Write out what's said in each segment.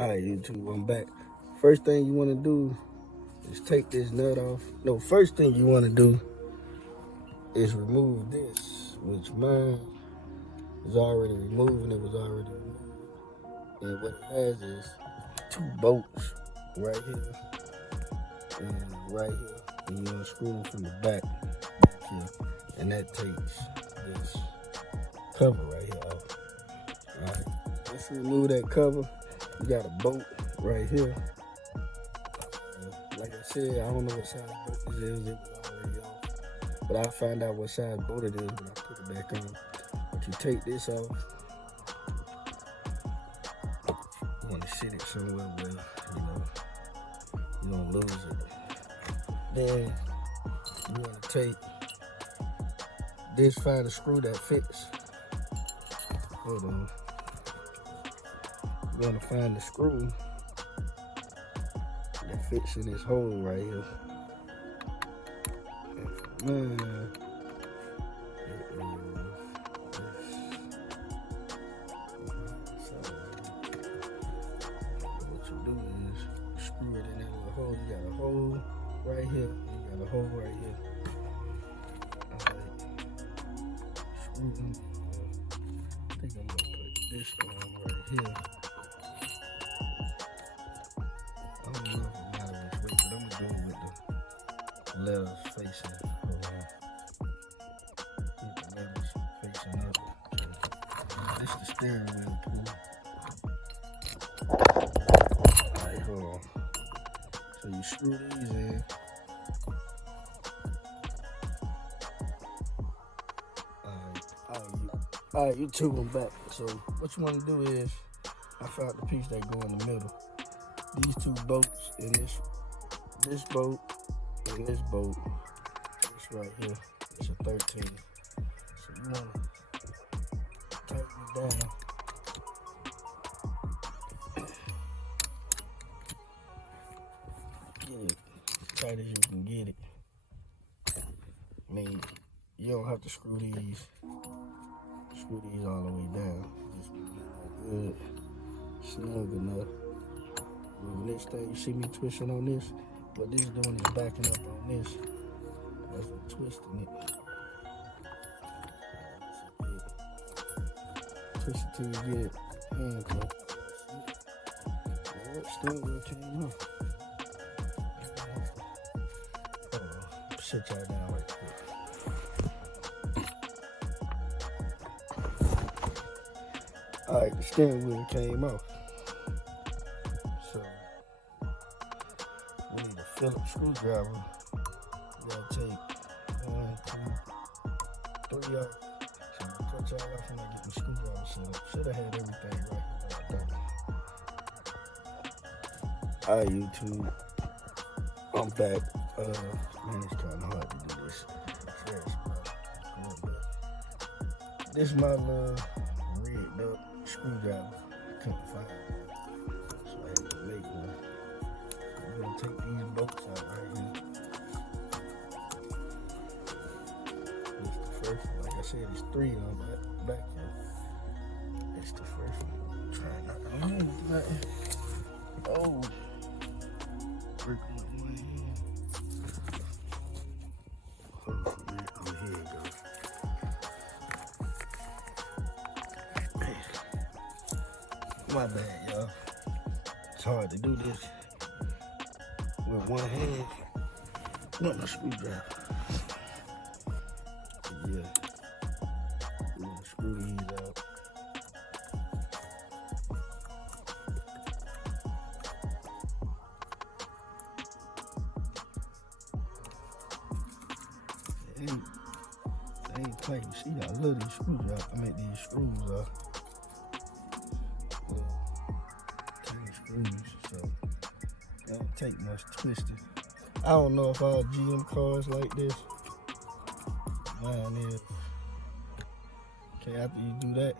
Alright, YouTube, I'm back. First thing you want to do is take this nut off. No, first thing you want to do is remove this, which mine is already removed and it was already removed. And what it has is two bolts right here and right here. And you unscrew them from the back here. And that takes this cover right here off. Alright, once you remove that cover, you got a bolt right here. Like I said, I don't know what size bolt this is. It was already off. But I'll find out what size bolt it is when I put it back on. But you take this off. You want to sit it somewhere where, you don't lose it. Then you want to take this, find a screw that fits. Hold on. You want to find the screw that fits in this hole right here. And for mine, what you do is screw it in that little hole. You got a hole right here. You got a hole right here. Alright. Screw them. I think I'm gonna put this on right here. I don't know if it matters which way, but I'm gonna do it with the letters facing. Hold on. Get the letters facing up. Okay. This is the steering wheel pull. Alright, hold on. So you screw these in. Alright, YouTube, I'm back. So what you want to do is, I found the piece that go in the middle. These two bolts and this bolt and this bolt, this right here, it's a 13. So you want to tighten it down. Get it as tight as you can get it. I mean, you don't have to screw these all the way down. Just good, snug enough. The next thing you see me twisting on this, what this is doing is backing up on this as I'm twisting it. Twist it till you get it handcuffed. That steering wheel came off. Sit y'all down right quick. Alright, the steering wheel came off. So we need a Phillips screwdriver. You gotta take 1, 2, 3 off. So I'm gonna cut y'all off when I get the screwdriver set up. Should have had everything right here, but I don't. Alright, YouTube. I'm back. Man, it's kinda hard to do this. This is my little rigged up screwdriver. I couldn't find one, so I had to make one. I'm gonna take these bolts out right here. This the first one. Like I said, there's 3 of them back here. It's the first one. Try not to move nothing. Oh, work with one hand. Oh, here it goes. My bad, y'all. It's hard to do this with one hand. Not a screwdriver. Yeah. You want to screw these out. They ain't tight. You see, I love these screws out. I mean, these screws are tiny screws, so they don't take much twisting. I don't know if all GM cars like this. Mine is. Okay, after you do that,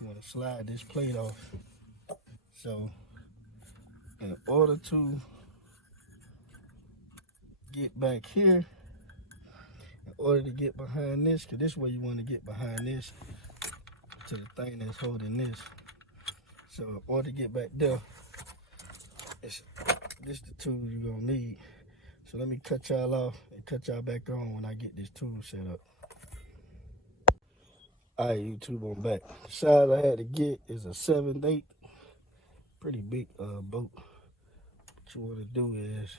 you want to slide this plate off. So, in order to get back here, in order to get behind this, because this is where you want to get behind this to the thing that's holding this. So in order to get back there, this the tool you're gonna need. So let me cut y'all off and cut y'all back on when I get this tool set up. All right, YouTube, I'm back. The size I had to get is a 7/8. Pretty big boat. What you want to do is,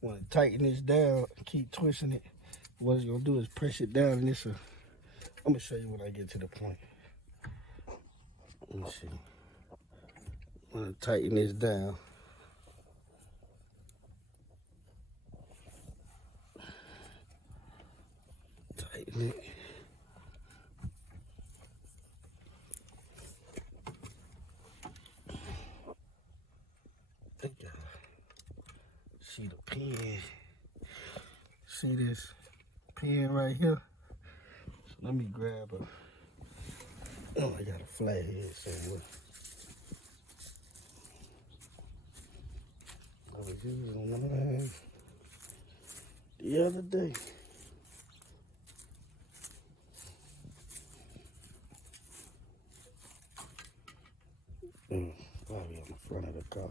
want to tighten this down, keep twisting it. What it's gonna do is press it down, and I'm gonna show you when I get to the point. Let me see. I'm gonna tighten this down. Tighten it. See the pin. See this pin right here? So let me grab oh, I got a flathead somewhere. I was using one the other day. Probably on the front of the car.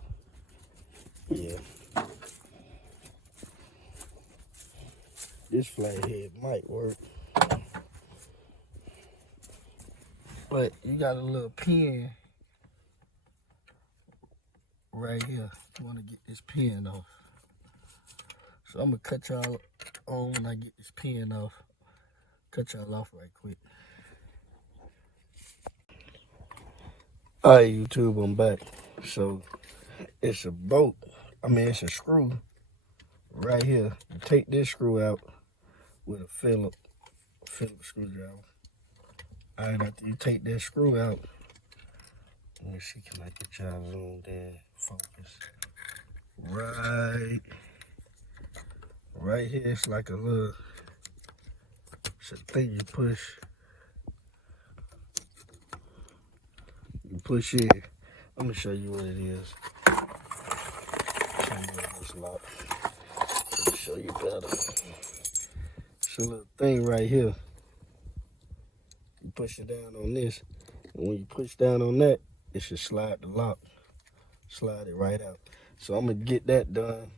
Yeah. This flathead might work. But you got a little pin right here. You want to get this pin off. So I'm going to cut y'all on when I get this pin off. Cut y'all off right quick. All right, YouTube, I'm back. So it's a bolt. It's a screw right here. You take this screw out with a Phillips screwdriver. All right, after you take that screw out, let me see, can I get y'all zoomed in, focus? Right here, it's like a little, it's a thing you push. You push in. I'm gonna show you what it is. Show you what this lock. Let me show you better. It's a little thing right here. You push it down on this, and when you push down on that, it should slide the lock. Slide it right out. So I'm gonna get that done,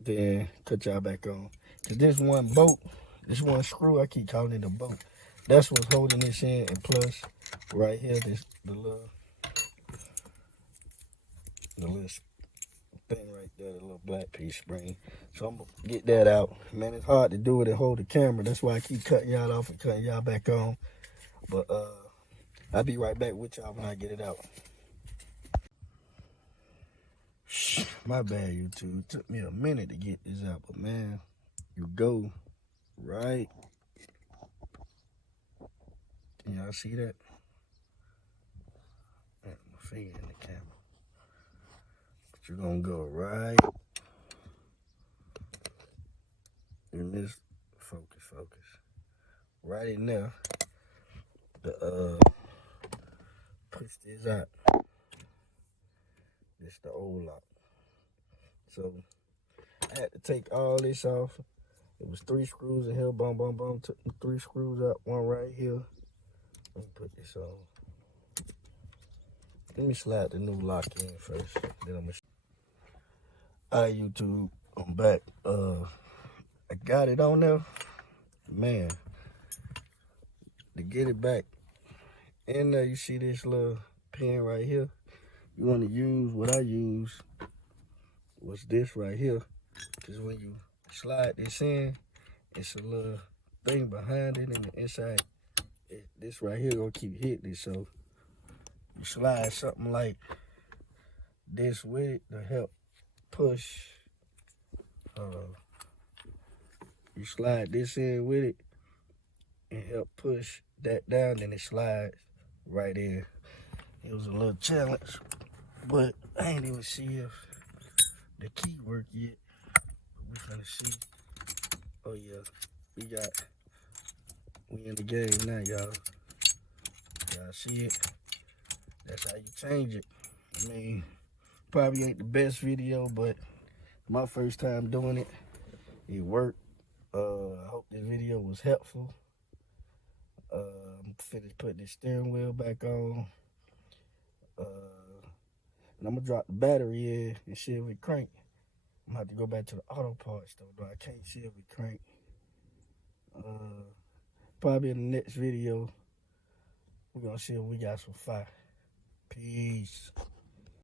then cut y'all back on. Cause this one bolt, this one screw, I keep calling it a bolt. That's what's holding this in, and plus, right here, the little thing right there, the little black piece spring. So I'm gonna get that out. Man, it's hard to do it and hold the camera. That's why I keep cutting y'all off and cutting y'all back on. But I'll be right back with y'all when I get it out. My bad, YouTube. It took me a minute to get this out, but man, you go right. Can y'all see that? My finger in the camera. But you're gonna go right in this focus. Right in there. Push this out. This the old lock. So I had to take all this off. It was 3 screws in here. Boom. Took the 3 screws out. One right here. Let me put this on. Let me slide the new lock in first. Then I'm gonna. All right, YouTube, I'm back. I got it on there. Man, to get it back in there, you see this little pin right here. You want to use what I use was this right here, because when you slide this in, it's a little thing behind it, and the inside, this right here gonna keep hitting it. So you slide something like this with it to help push. You slide this in with it and help push that down, and it slides right in. It was a little challenge, but I ain't even see if the key work yet. But we finna see. Oh yeah, we in the game now, y'all. Y'all see it? That's how you change it. Probably ain't the best video, but my first time doing it, it worked. I hope this video was helpful. I'm finished putting the steering wheel back on. And I'm gonna drop the battery in and see if it crank. I'm gonna have to go back to the auto parts though. I can't see if it crank. Probably in the next video, we're gonna see if we got some fire. Peace.